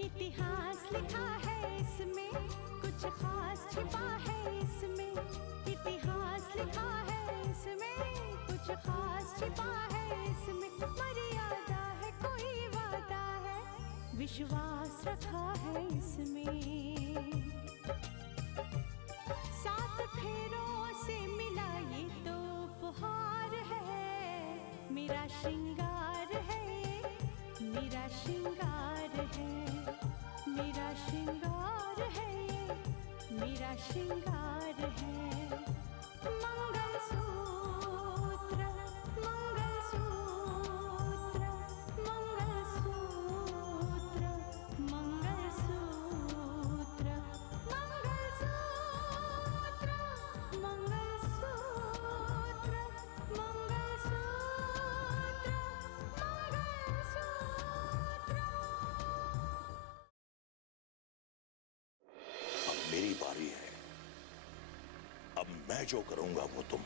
इतिहास लिखा है इसमें, कुछ खास छिपा है इसमें। इतिहास लिखा है इसमें, कुछ खास छिपा है इसमें। मर्यादा है, कोई वादा है, विश्वास रखा है इसमें। सात फेरों से मिला ये तो उपहार है, मेरा श्रृंगार है, मेरा श्रृंगार है, मेरा श्रृंगार है, मेरा श्रृंगार है। मंगलसूत्र, मंगलसूत्र, मंगलसूत्र, मंगलसूत्र, मंगलसूत्र, मंगलसूत्र, अब मेरी बारी है। अब मैं जो करूंगा वो तुम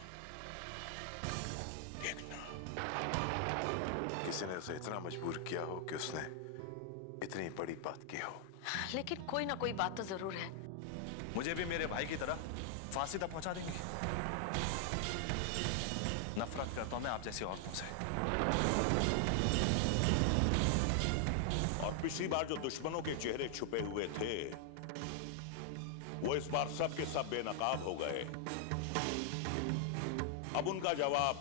देखना। किसी ने उसे इतना मजबूर किया हो कि उसने इतनी बड़ी बात की हो। लेकिन कोई ना कोई बात तो जरूर है। मुझे भी मेरे भाई की तरह फांसी तक पहुंचा देंगे। नफरत करता हूं मैं आप जैसी औरतों से। और पिछली बार जो दुश्मनों के चेहरे छुपे हुए थे वो इस बार सब के सब बेनकाब हो गए। अब उनका जवाब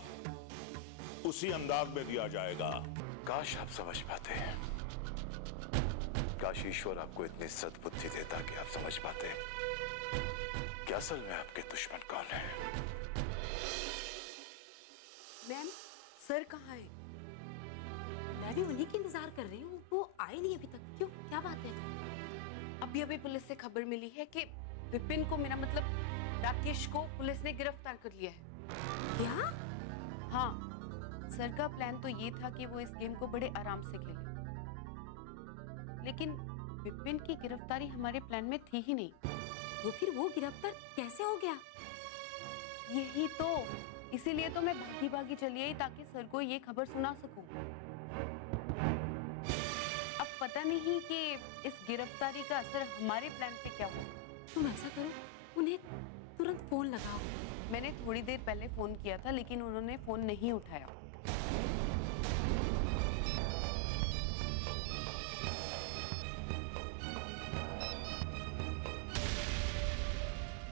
उसी अंदाज में दिया जाएगा। काश आप समझ पाते। काश ईश्वर आपको इतनी सद्बुद्धि देता कि आप समझ पाते कि असल में आपके दुश्मन कौन है। मैम, सर कहाँ है? मैं भी उन्हीं की इंतजार कर रही हूँ, वो आए नहीं अभी तक। क्यों, क्या बात है? अभी पुलिस से खबर मिली है कि विपिन को, मेरा मतलब राकेश को, पुलिस ने गिरफ्तार कर लिया है। क्या? हाँ, सर का प्लान तो ये था कि वो इस गेम को बड़े आराम से खेले, लेकिन विपिन की गिरफ्तारी हमारे प्लान में थी ही नहीं। तो फिर वो गिरफ्तार कैसे हो गया? यही तो, इसीलिए तो मैं भागी भागी चली आई ताकि सर को ये खबर सुना सकूं। अब पता नहीं कि इस गिरफ्तारी का असर हमारे प्लान पे क्या होगा। तुम ऐसा करो, उन्हें तुरंत फोन लगाओ। मैंने थोड़ी देर पहले फोन किया था लेकिन उन्होंने फोन नहीं उठाया।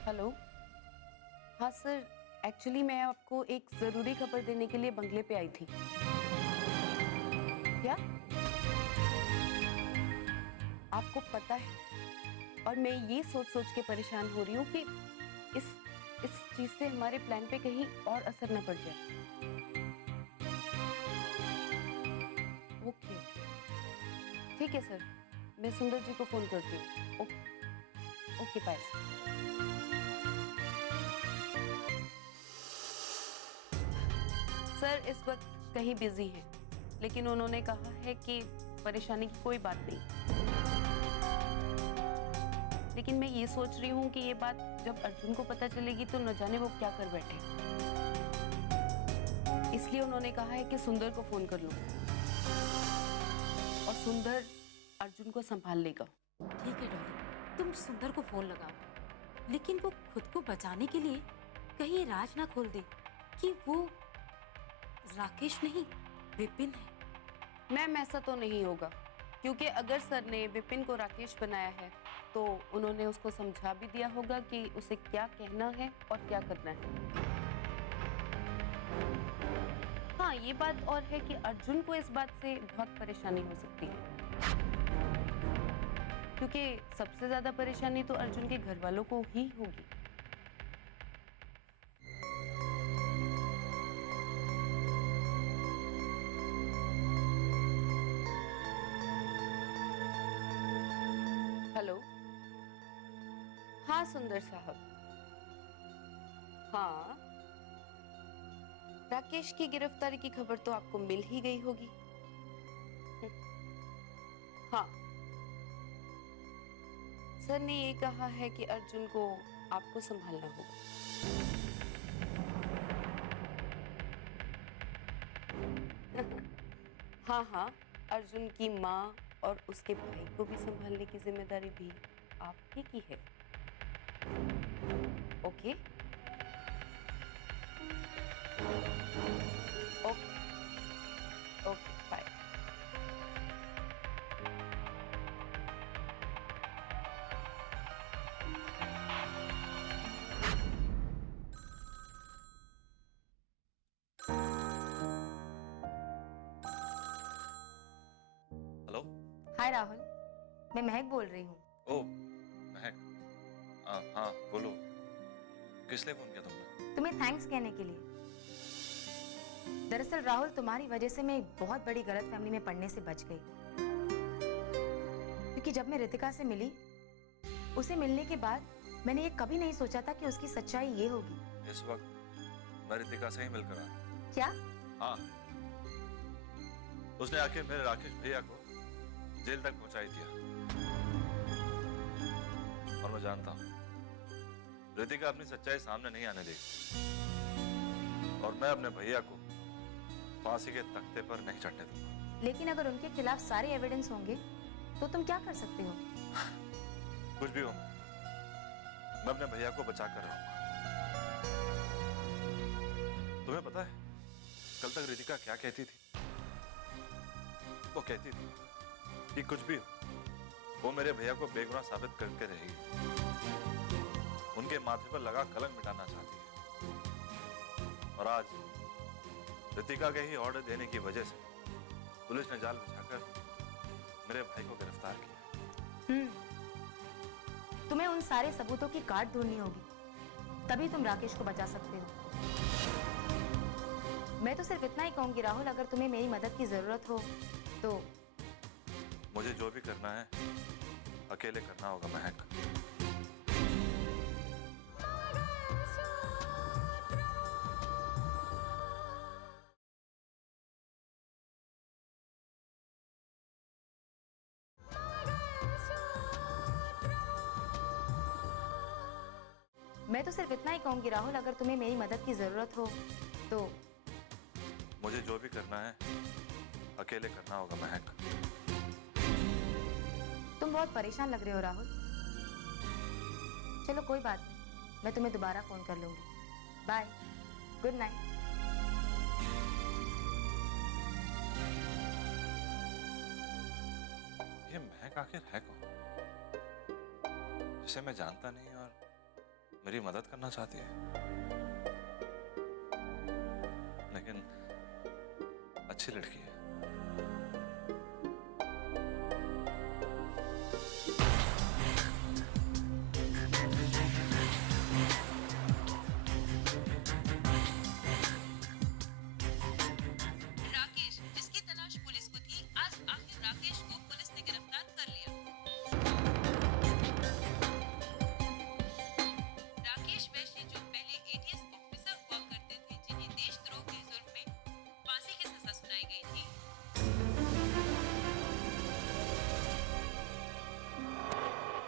हेलो, हाँ सर, एक्चुअली मैं आपको एक जरूरी खबर देने के लिए बंगले पे आई थी। क्या आपको पता है? और मैं ये सोच सोच के परेशान हो रही हूँ कि इस चीज से हमारे प्लान पे कहीं और असर न पड़ जाए। ओके, ठीक है सर, मैं सुंदर जी को फोन करती हूँ। Okay bye. सर इस वक्त कहीं बिजी हैं, लेकिन उन्होंने कहा है कि परेशानी की कोई बात नहीं। लेकिन मैं ये सोच रही हूँ कि ये बात जब अर्जुन को पता चलेगी तो न जाने वो क्या कर बैठे। इसलिए उन्होंने कहा है कि सुंदर को फोन कर लो और सुंदर अर्जुन को संभाल लेगा। ठीक है डॉली, तुम सुंदर को फोन लगाओ, लेकिन वो खुद को बचाने के लिए कहीं राज ना खोल दे कि वो राकेश नहीं विपिन है। मैम ऐसा तो नहीं होगा, क्योंकि अगर सर ने विपिन को राकेश बनाया है तो उन्होंने उसको समझा भी दिया होगा कि उसे क्या कहना है और क्या करना है। हाँ, ये बात और है कि अर्जुन को इस बात से बहुत परेशानी हो सकती है, क्योंकि सबसे ज्यादा परेशानी तो अर्जुन के घर वालों को ही होगी। हेलो, हाँ सुंदर साहब, हाँ राकेश की गिरफ्तारी की खबर तो आपको मिल ही गई होगी। हाँ, सर ने ये कहा है कि अर्जुन को आपको संभालना होगा। हाँ हाँ, अर्जुन की माँ और उसके भाई को भी संभालने की जिम्मेदारी भी आप ही की है। Okay okay okay bye. Hello. Hi Rahul, मैं महक बोल रही हूँ। ओ महक, हाँ बोलो, किस लिए फोन किया तुमने? तुम्हें थैंक्स कहने के लिए। दरअसल राहुल, तुम्हारी वजह से मैं एक बहुत बड़ी गलत फैमिली में पड़ने से बच गई। क्योंकि जब मैं रितिका से मिली, उसे मिलने के बाद मैंने ये कभी नहीं सोचा था कि उसकी सच्चाई ये होगी। इस वक्त मैं रितिका से ही मिलकर आया। क्या? हाँ, उसने आके मेरे राकेश भैया को जेल तक पहुंचाई दिया। और मैं जानता हूं रितिका अपनी सच्चाई सामने नहीं आने देगी, और मैं अपने भैया को फांसी के तख्ते पर नहीं चढ़ने दूंगा। लेकिन अगर उनके खिलाफ सारे एविडेंस होंगे तो तुम क्या कर सकते हो? कुछ भी हो, मैं अपने भैया को बचा कर रहूंगा। तुम्हें पता है कल तक रितिका क्या कहती थी? वो कहती थी कि कुछ भी हो वो मेरे भैया को बेगुनाह साबित करके रहेगी, उनके माथे पर लगा कलंक मिटाना चाहती है। और आज रितिका के ही ऑर्डर देने की वजह से पुलिस ने जाल बिछाकर मेरे भाई को गिरफ्तार किया। तुम्हें उन सारे सबूतों की काट ढूंढनी होगी, तभी तुम राकेश को बचा सकते हो। मैं तो सिर्फ इतना ही कहूंगी राहुल, अगर तुम्हें मेरी मदद की जरूरत हो तो। मुझे जो भी करना है अकेले करना होगा महक। मैं तो सिर्फ इतना ही कहूंगी राहुल, अगर तुम्हें मेरी मदद की जरूरत हो तो। मुझे जो भी करना है अकेले करना होगा महक। तुम बहुत परेशान लग रहे हो राहुल। चलो कोई बात नहीं, मैं तुम्हें दोबारा फोन कर लूंगी। Bye, good night. ये महक आखिर है कौन, जिसे मैं जानता नहीं और मेरी मदद करना चाहती है? लेकिन अच्छी लड़की है। राकेश, जिसकी तलाश पुलिस को थी, आज आखिर राकेश को पुलिस ने गिरफ्तार कर लिया। राकेश वैश्य जो पहले एटीएस ऑफिसर हुआ करते थे, जिन्हें देशद्रोह के जुर्म में फांसी की सजा सुनाई गई थी,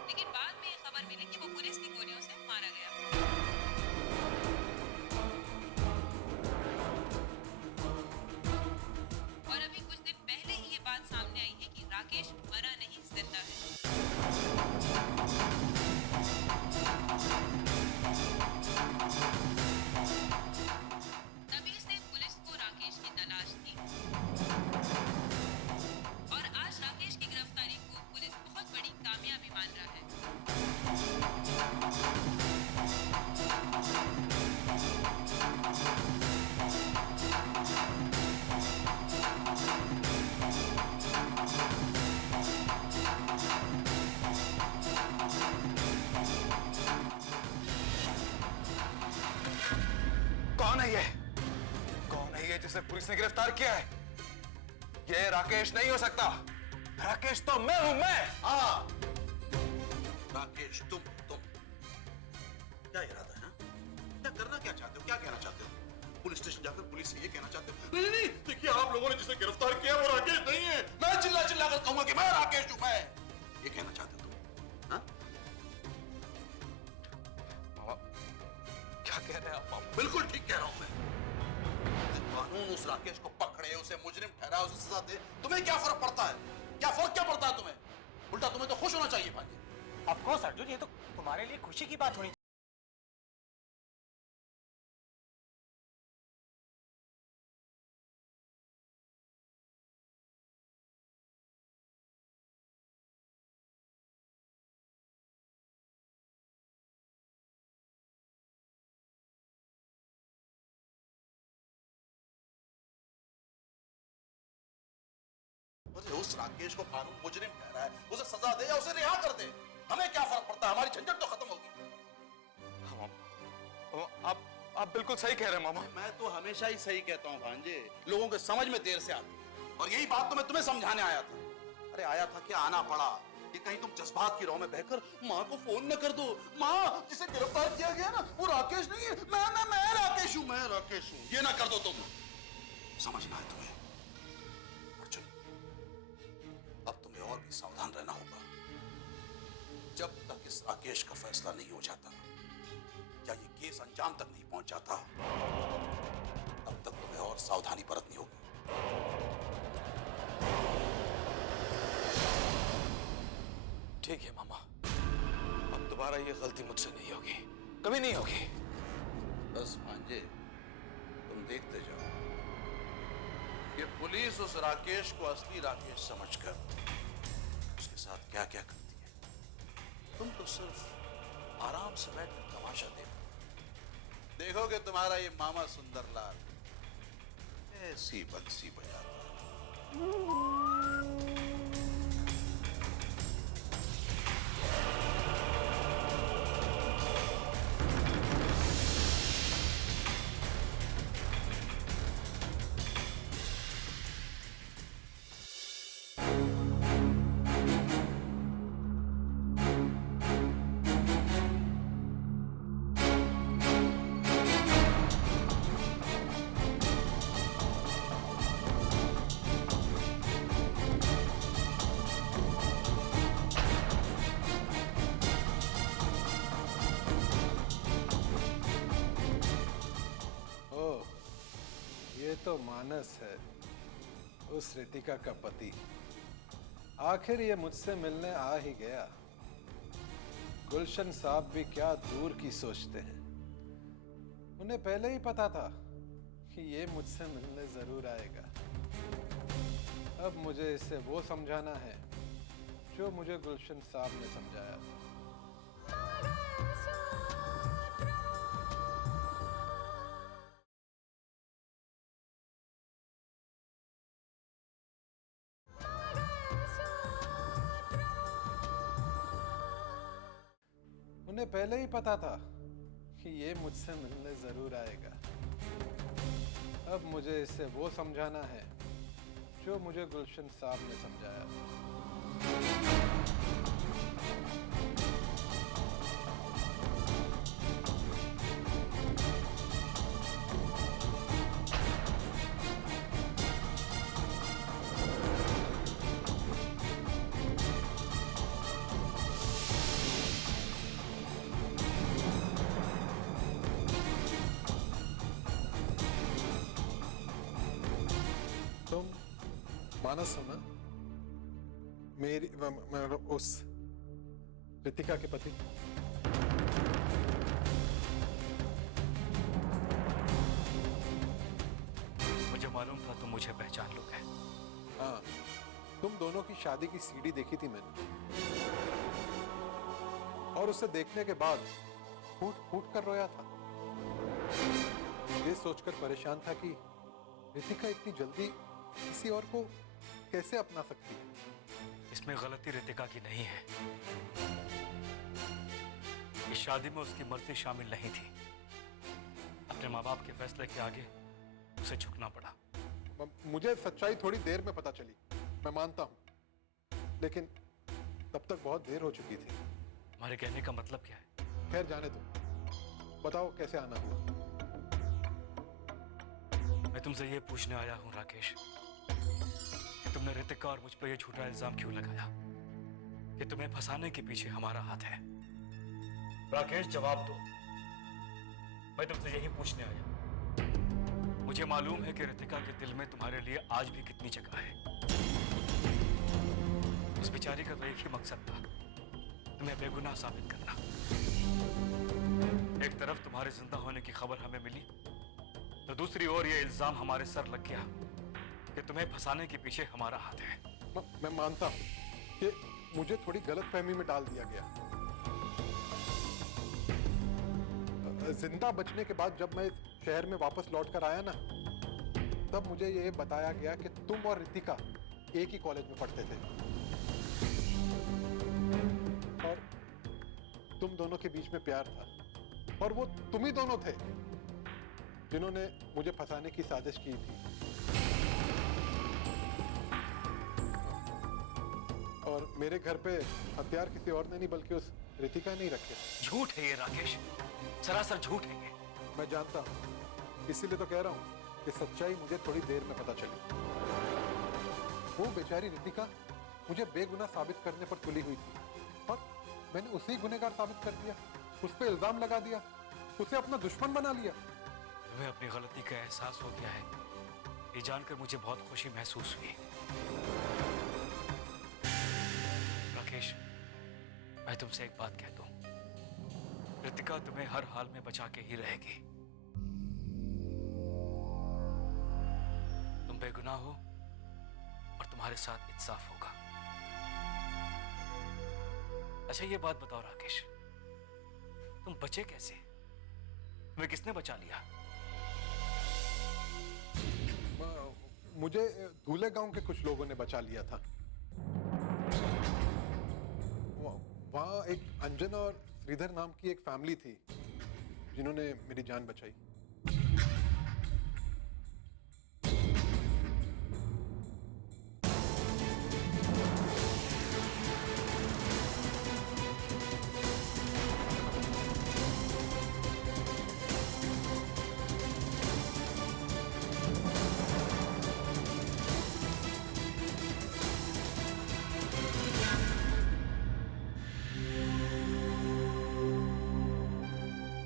लेकिन बाद में ये खबर मिली कि वो पुलिस की गोलियों से मारा गया। और अभी कुछ दिन पहले ही ये बात सामने आई है कि राकेश मरा नहीं, जिंदा है। तभी से पुलिस को राकेश की तलाश थी, और आज राकेश की गिरफ्तारी को पुलिस बहुत बड़ी कामयाबी मान रहा है। कौन है ये? कौन है ये जिसे पुलिस ने गिरफ्तार किया है? ये राकेश नहीं हो सकता। राकेश तो मैं हूं, मैं। हाँ, राकेश तुम क्या इरादा है? क्या करना क्या चाहते हो? क्या कहना चाहते हो? पुलिस स्टेशन जाकर पुलिस से ये कहना चाहते हो? नहीं नहीं, देखिए आप लोगों ने जिसे गिरफ्तार किया वो राकेश नहीं है। मैं चिल्ला चिल्ला कर कहूंगा कि मैं राकेश हूं, मैं। ये कहना चाहते हो तुम? हाँ? क्या कह रहे हैं आप? बिल्कुल ठीक कह रहा हूं मैं। कानून उस राकेश को पकड़े, उसे मुजरिम ठहराए, उसे सजा दे, तुम्हें क्या फर्क पड़ता है? क्या फर्क क्या पड़ता है समझता, तुम्हें तो खुश होना चाहिए भांजे। ऑफ कोर्स अर्जुन, ये तो तुम्हारे लिए खुशी की बात होनी। उस राकेश को कानून मुजरिम कह रहा है, उसे सजा दे या उसे रिहा कर दे, हमें क्या फर्क पड़ता है, हमारी झंझट तो खत्म होगी। आप बिल्कुल सही कह रहे हैं मामा। मैं तो हमेशा ही सही कहता हूँ भांजे, लोगों के समझ में देर से आती है, और यही बात तो मैं तुम्हें समझाने आया था। अरे आया था क्या, आना पड़ा कि कहीं तुम जज्बात की राह में बहकर माँ को फोन न कर दो। माँ, जिसे गिरफ्तार किया गया ना, वो राकेश नहीं है, मैं राकेश हूँ, मैं राकेश हूँ, ये ना कर दो तुम। समझना है तुम्हें अर्जुन, अब तुम्हें और भी सावधान रहना होगा। जब तक इस राकेश का फैसला नहीं हो जाता या ये केस अंजाम तक नहीं पहुंच जाता, तब तक तुम्हें और सावधानी बरतनी होगी। ठीक है मामा, अब दोबारा ये गलती मुझसे नहीं होगी, कभी नहीं होगी। बस भांजे, तुम देखते जाओ ये पुलिस उस राकेश को असली राकेश समझकर उसके साथ क्या क्या करती है। तुम तो सिर्फ आराम से बैठकर तमाशा देखोगे तुम्हारा ये मामा सुंदरलाल ऐसी बंसी बजाता है। तो मानस है, उस रितिका का पति। आखिर ये मुझसे मिलने आ ही गया। गुलशन साहब भी क्या दूर की सोचते हैं, उन्हें पहले ही पता था कि ये मुझसे मिलने जरूर आएगा। अब मुझे इसे वो समझाना है जो मुझे गुलशन साहब ने समझाया था। उन्हें पहले ही पता था कि ये मुझसे मिलने जरूर आएगा। अब मुझे इसे वो समझाना है जो मुझे गुलशन साहब ने समझाया था। मानस हो ना, मेरी उस रितिका के पति। मुझे मालूम था तुम मुझे पहचान लोगे। हाँ, तुम दोनों की शादी की सीडी देखी थी मैंने, और उसे देखने के बाद फूट फूट कर रोया था। ये सोचकर परेशान था कि रितिका इतनी जल्दी किसी और को कैसे अपना सकती है। इसमें गलती रितिका की नहीं है। इस शादी में उसकी मर्जी शामिल नहीं थी। अपने माँ बाप के फैसले के आगे उसे झुकना पड़ा। मुझे सच्चाई थोड़ी देर में पता चली, मैं मानता हूं, लेकिन तब तक बहुत देर हो चुकी थी। हमारे कहने का मतलब क्या है? खैर जाने दो, बताओ कैसे आना हुआ। मैं तुमसे ये पूछने आया हूं राकेश, तुमने रितिका और मुझ पर यह झूठा इल्जाम क्यों लगाया कि तुम्हें फंसाने के पीछे हमारा हाथ है? राकेश जवाब दो। मैं तुमसे यही पूछने आया। मुझे मालूम है कि रितिका के दिल में तुम्हारे लिए आज भी कितनी जगह है। उस बेचारी का तो एक ही मकसद था, तुम्हें बेगुनाह साबित करना। एक तरफ तुम्हारे जिंदा होने की खबर हमें मिली, तो दूसरी ओर ये इल्जाम हमारे सर लग गया कि तुम्हें फंसाने के पीछे हमारा हाथ है। मैं मानता हूं कि मुझे थोड़ी गलतफहमी में डाल दिया गया। जिंदा बचने के बाद जब मैं इस शहर में वापस लौट कर आया ना, तब मुझे ये बताया गया कि तुम और रितिका एक ही कॉलेज में पढ़ते थे और तुम दोनों के बीच में प्यार था, और वो तुम ही दोनों थे जिन्होंने मुझे फंसाने की साजिश की थी। और मेरे घर पे हथियार किसी और ने नहीं बल्कि उस रितिका ने ही रखे। झूठ है ये राकेश, सरासर झूठ है ये। मैं जानता हूं, इसीलिए तो कह रहा हूं कि सच्चाई मुझे थोड़ी देर में पता चली। वो बेचारी रितिका मुझे बेगुनाह साबित करने पर तुली हुई थी और मैंने उसे गुनहगार साबित कर दिया, उस पर इल्जाम लगा दिया, उसे अपना दुश्मन बना लिया। तुम्हें अपनी गलती का एहसास हो गया है, ये जानकर मुझे बहुत खुशी महसूस हुई। राकेश, मैं तुमसे एक बात कहता हूं, रितिका तुम्हें हर हाल में बचा के ही रहेगी। तुम बेगुनाह हो और तुम्हारे साथ इंसाफ होगा। अच्छा ये बात बताओ राकेश, तुम बचे कैसे? तुम्हें किसने बचा लिया? मुझे धूले गांव के कुछ लोगों ने बचा लिया था। वहां एक अंजना और श्रीधर नाम की एक फैमिली थी जिन्होंने मेरी जान बचाई।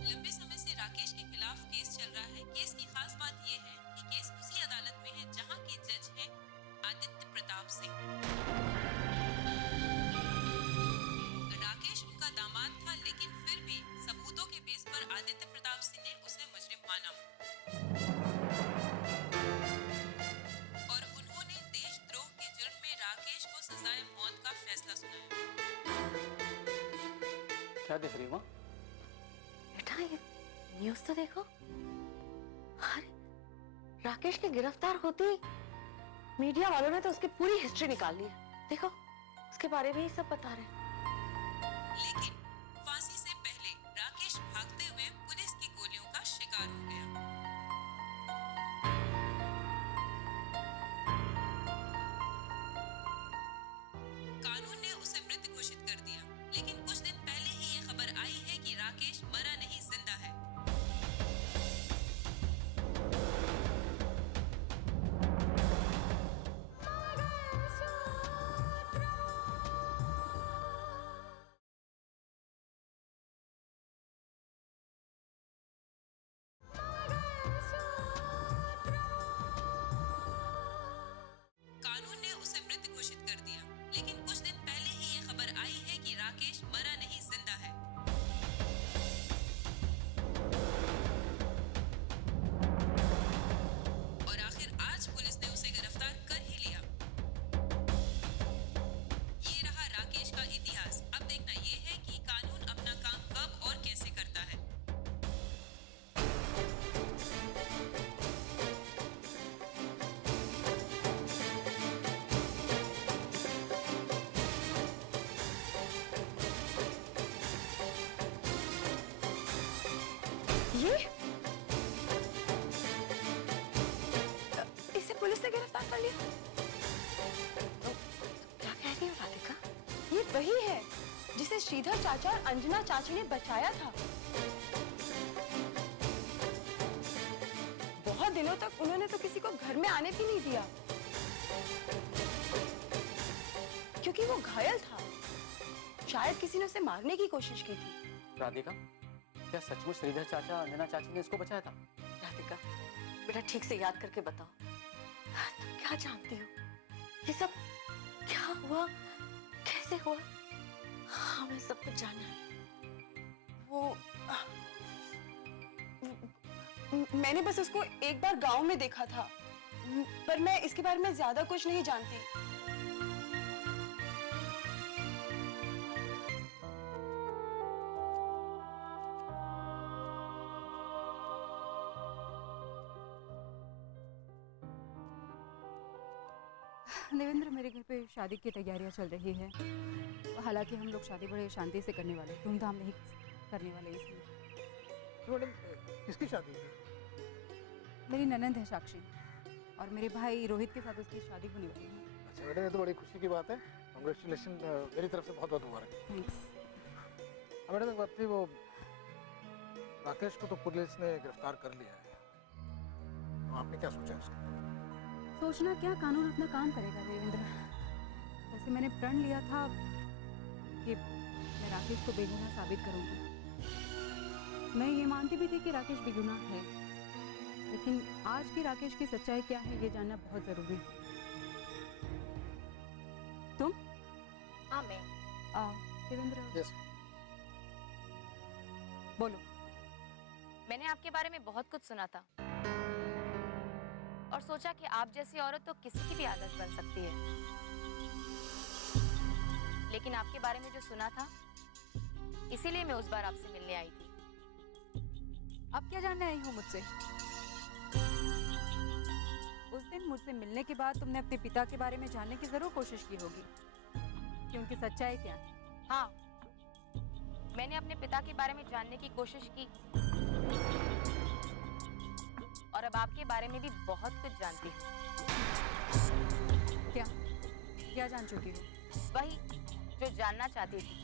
लंबे समय से राकेश के खिलाफ केस चल रहा है। केस की खास बात यह है कि केस उसी अदालत में है जहां के जज हैं आदित्य प्रताप सिंह। राकेश उनका दामाद था, लेकिन फिर भी सबूतों के बेस पर आदित्य प्रताप सिंह ने उसे मुजरिम माना और उन्होंने देशद्रोह के जुर्म में राकेश को सजाए मौत का फैसला सुनाया। क्या देख रही हो? बेटा ये न्यूज़ तो देखो। अरे राकेश के गिरफ्तार होते ही मीडिया वालों ने तो उसकी पूरी हिस्ट्री निकाल ली है। देखो उसके बारे में ही सब बता रहे हैं। लेकिन फांसी से पहले राकेश भागते हुए पुलिस की गोलियों का शिकार हो गया। कानून ने उसे मृत घोषित कर दिया, लेकिन कुछ दिन पहले ही ये खबर आई है कि राकेश मरा नहीं, जिंदा है। कानून ने उसे मृत घोषित कर दिया, लेकिन कुछ दिन पहले ही ये खबर आई है कि राकेश मरा नहीं, जिंदा है। और आखिर आज पुलिस ने उसे गिरफ्तार कर ही लिया। ये रहा राकेश का इतिहास। अब देखना ये है कि कानून अपना काम कब और कैसे करता है। ये इसे पुलिस ने गिरफ्तार कर लिया। तो क्या कह रही हो राधिका? ये वही है जिसे श्रीधर चाचा और अंजना चाची ने बचाया था। बहुत दिनों तक उन्होंने तो किसी को घर में आने भी नहीं दिया क्योंकि वो घायल था। शायद किसी ने उसे मारने की कोशिश की थी। राधिका, क्या सचमुच श्रीधर चाचा अंजना चाची ने इसको बचाया था? राधिका बेटा ठीक से याद करके बताओ, तुम क्या जानती हो? ये सब क्या हुआ? हुआ? हमें सब कुछ जानना है। वो मैंने बस उसको एक बार गांव में देखा था, पर मैं इसके बारे में ज्यादा कुछ नहीं जानती। देवेंद्र, मेरे घर पे शादी की तैयारियां चल रही है। हालांकि हम लोग शादी बड़े शांति से करने वाले, धूमधाम नहीं करने वाले इसलिए। मैडम, किसकी शादी है? मेरी ननंद है साक्षी, और मेरे भाई रोहित के साथ उसकी शादी होने वाली है। अच्छा मैडम, ये तो बड़ी खुशी की बात है। कांग्रेचुलेशन, मेरी तरफ से बहुत बहुत मुबारक। थैंक्स। मैडम एक बात थी, वो राकेश को तो पुलिस ने गिरफ्तार कर लिया है, आपने क्या सोचा है उसका? सोचना क्या, कानून अपना काम करेगा देवेंद्र। वैसे मैंने प्रण लिया था कि मैं राकेश को बेगुनाह साबित करूंगी। मैं ये मानती भी थी कि राकेश बेगुनाह है, लेकिन आज की राकेश की सच्चाई क्या है ये जानना बहुत जरूरी है। तुम? हाँ, मैं। देवेंद्र। यस। बोलो। मैंने आपके बारे में बहुत कुछ सुना था और सोचा कि आप जैसी औरत तो किसी की भी आदत बन सकती है, लेकिन आपके बारे में जो सुना था, इसीलिए मैं उस बार आपसे मिलने आई थी। अब क्या जानने आई हो मुझसे? उस दिन मुझसे मिलने के बाद तुमने अपने पिता के बारे में जानने की जरूर कोशिश की होगी कि उनकी सच्चाई क्या है। हाँ, मैंने अपने पिता के बारे में जानने की कोशिश की और अब आपके बारे में भी बहुत कुछ जानती हूँ। क्या क्या जान चुकी हो? वही जो जानना चाहती थी।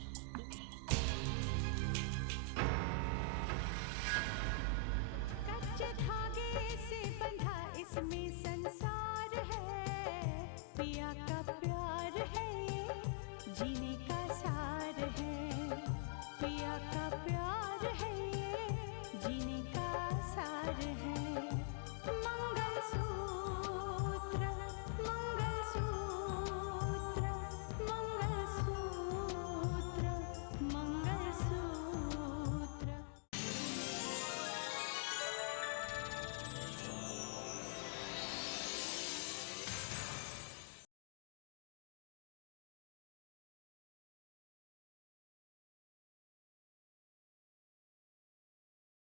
कच्चे धागे से बंधा इसमें